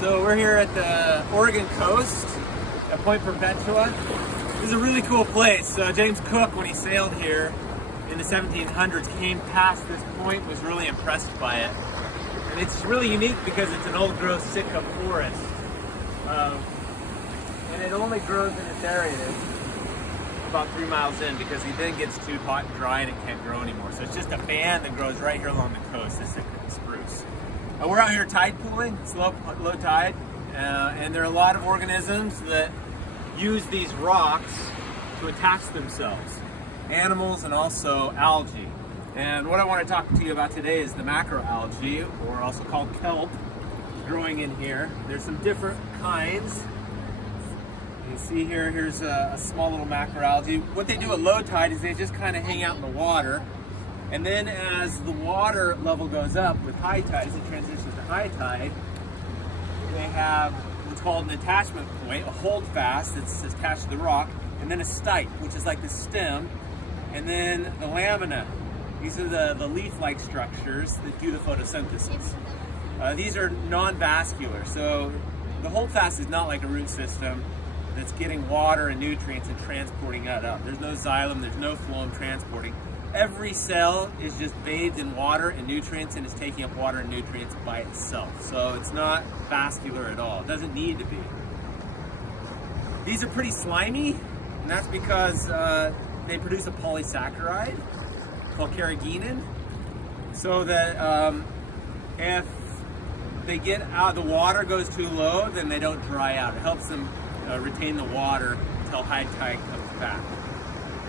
So we're here at the Oregon coast at Point Perpetua. This is a really cool place. James Cook, when he sailed here in the 1700s, came past this point, was really impressed by it. And it's really unique because it's an old growth Sitka forest. And it only grows in this area about 3 miles in, because it then gets too hot and dry and it can't grow anymore. So it's just a band that grows right here along the coast, this Sitka spruce. We're out here tide pooling. It's low tide, and there are a lot of organisms that use these rocks to attach themselves. Animals and also algae. And what I want to talk to you about today is the macroalgae, or also called kelp, growing in here. There's some different kinds. You can see here, here's a small little macroalgae. What they do at low tide is they just kind of hang out in the water. And then as the water level goes up with high tide, as it transitions to high tide, they have what's called an attachment point, a holdfast that's attached to the rock, and then a stipe, which is like the stem, and then the lamina. These are the leaf-like structures that do the photosynthesis. These are non-vascular, so the holdfast is not like a root system that's getting water and nutrients and transporting that up. There's no xylem, there's no phloem transporting. Every cell is just bathed in water and nutrients and is taking up water and nutrients by itself. So it's not vascular at all. It doesn't need to be. These are pretty slimy, and that's because they produce a polysaccharide called carrageenan, so that if they get out, the water goes too low, then they don't dry out. It helps them retain the water until high tide comes back.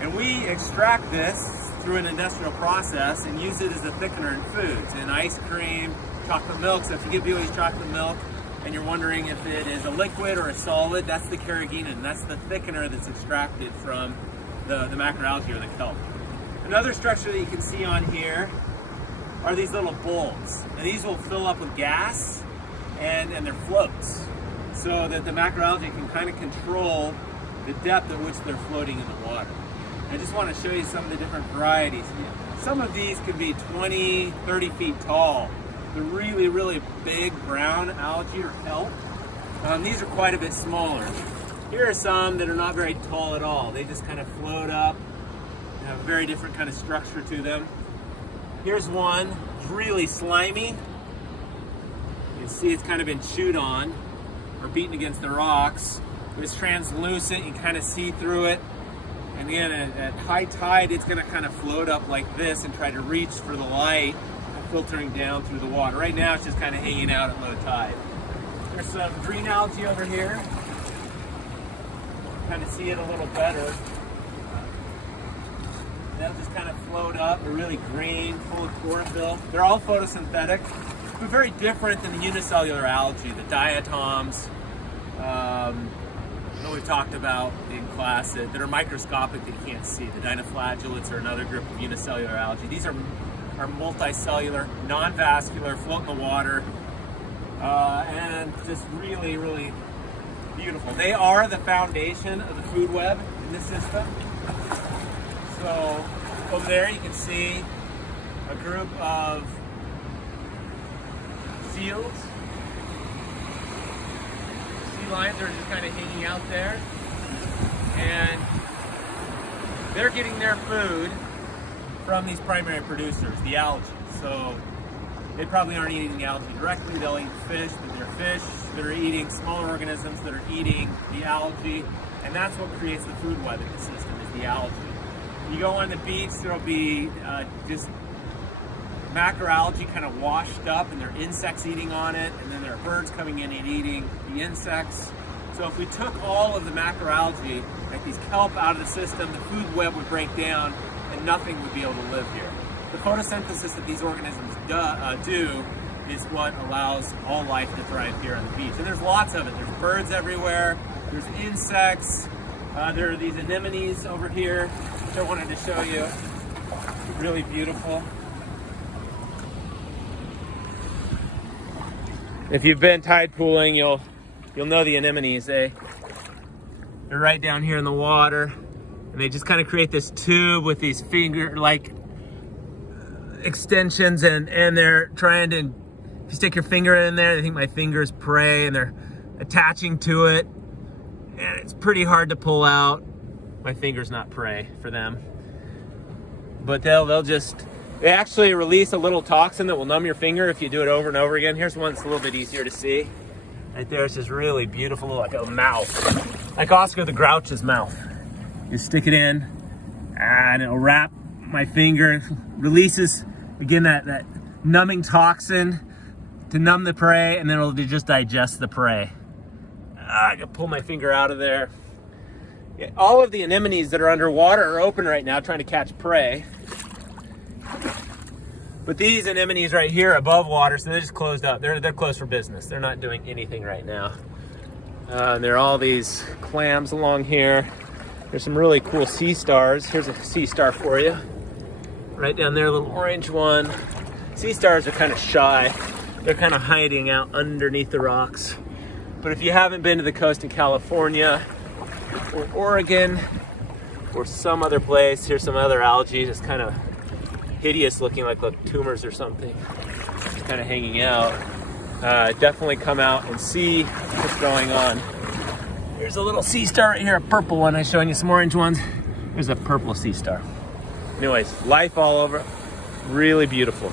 And we extract this through an industrial process and use it as a thickener in foods, in ice cream, chocolate milk. So if you get Buick's chocolate milk and you're wondering if it is a liquid or a solid, that's the carrageenan. That's the thickener that's extracted from the macroalgae or the kelp. Another structure that you can see on here are these little bulbs. And these will fill up with gas and they're floats, so that the macroalgae can kind of control the depth at which they're floating in the water. I just want to show you some of the different varieties. Some of these could be 20, 30 feet tall. The really, really big brown algae or kelp. These are quite a bit smaller. Here are some that are not very tall at all. They just kind of float up, have a very different kind of structure to them. Here's one, it's really slimy. You can see it's kind of been chewed on or beaten against the rocks. But it's translucent, you can kind of see through it. And again, at high tide, it's going to kind of float up like this and try to reach for the light, filtering down through the water. Right now, it's just kind of hanging out at low tide. There's some green algae over here. Kind of see it a little better. They'll just kind of float up. They're really green, full of chlorophyll. They're all photosynthetic, but very different than the unicellular algae, the diatoms. That we've talked about in class that are microscopic that you can't see. The Dinoflagellates are another group of unicellular algae. These are multicellular, non-vascular, float in the water, and just really, really beautiful. They are the foundation of the food web in this system. So over there you can see a group of seals. Lions are just kind of hanging out there, and they're getting their food from these primary producers, the algae. So they probably aren't eating the algae directly. They'll eat fish, but they're fish that are eating smaller organisms that are eating the algae, and that's what creates the food web in the system, is the algae. You go on the beach, there'll be just macroalgae kind of washed up, and there are insects eating on it, and then there are birds coming in and eating the insects. So if we took all of the macroalgae, like these kelp, out of the system, the food web would break down and nothing would be able to live here. The photosynthesis that these organisms do is what allows all life to thrive here on the beach. And there's lots of it. There's birds everywhere, there's insects, there are these anemones over here, which I wanted to show you. Really beautiful. If you've been tide pooling, you'll know the anemones. They're right down here in the water, and they just kind of create this tube with these finger-like extensions, and they're trying to If you stick your finger in there, they think my finger is prey and they're attaching to it. And it's pretty hard to pull out. My finger's not prey for them. But they actually release a little toxin that will numb your finger if you do it over and over again. Here's one that's a little bit easier to see. Right there, it's just really beautiful, like a mouth. Like Oscar the Grouch's mouth. You stick it in and it'll wrap my finger, releases, again, that numbing toxin to numb the prey, and then it'll just digest the prey. I can pull my finger out of there. Yeah, all of the anemones that are underwater are open right now trying to catch prey. But these anemones right here above water, so they're just closed up. They're closed for business. They're not doing anything right now. There are all these clams along here. There's some really cool sea stars. Here's a sea star for you. Right down there, a little orange one. Sea stars are kind of shy. They're kind of hiding out underneath the rocks. But if you haven't been to the coast in California or Oregon or some other place, here's some other algae just kind of hideous looking, like tumors or something, just kind of hanging out. Definitely come out and see what's going on. There's a little sea star right here, a purple one. I'm showing you some orange ones. There's a purple sea star. Anyways, life all over, really beautiful.